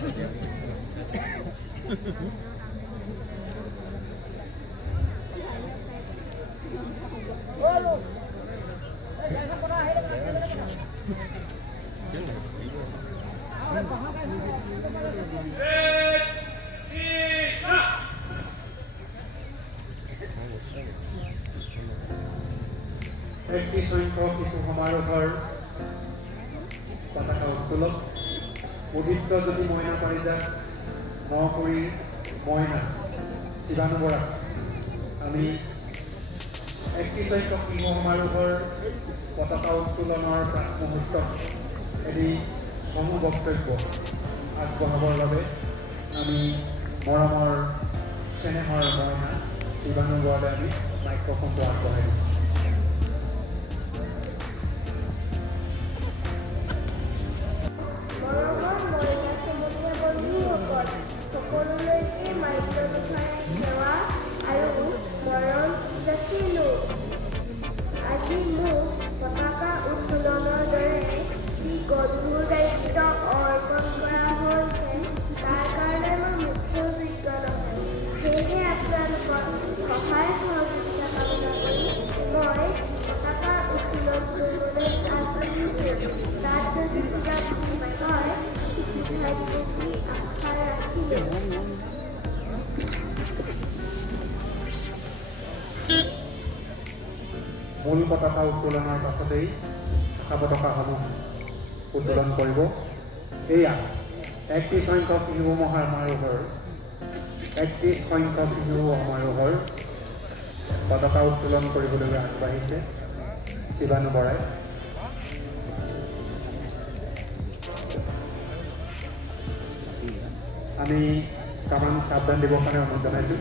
একটি সংখ্যক কিছু সমাৰোহৰ পতাকা উত্তোলন পবিত্ৰ যদি মইনা পাৰিজাত নকুৰিৰ মইনা শিৱানু বৰা আমি একটি সংখ্যক শিশু সমাৰোহৰ পতাকা উত্তোলনৰ প্ৰাক মুহূৰ্তত এটি চমু বক্তব্য আগবঢ়াবৰ বাবে আমি মৰমৰ চেনেহৰ মইনা শিৱানু বৰালৈ আমি মাইক্ৰফোনটো আগবঢ়াই দিছোঁ। আজি মোক পতাকা উত্তোলনৰ দৰে যি গধুৰ দায়িত্ব অৰ্পণ কৰা হৈছে তাৰ কাৰণে মই মুখ্য যোগ্য নহয়। সেয়েহে আপোনালোকৰ সহায় সহযোগিতা কামনা কৰি মই পতাকা উত্তোলন কৰিবলৈ আগবাঢ়িছোঁ। তাত যদি কিবা ভুল হয় সুবিধা দিব বুলি আশা ৰাখিলোঁ। মূল পতাকা উত্তোলনৰ পাছতেই শাখা পতাকাসমূহ উত্তোলন কৰিব। এয়া 31 সংখ্যক শিশু সমাৰোহৰ পতাকা উত্তোলন কৰিবলৈ আগবাঢ়িছে শিৱানু বৰাই। আমি কামান সাৱধান দিবৰ কাৰণে অনুৰোধ জনাইছোঁ।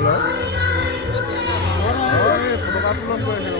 Hello? Oh, ini perlu apa belum gue?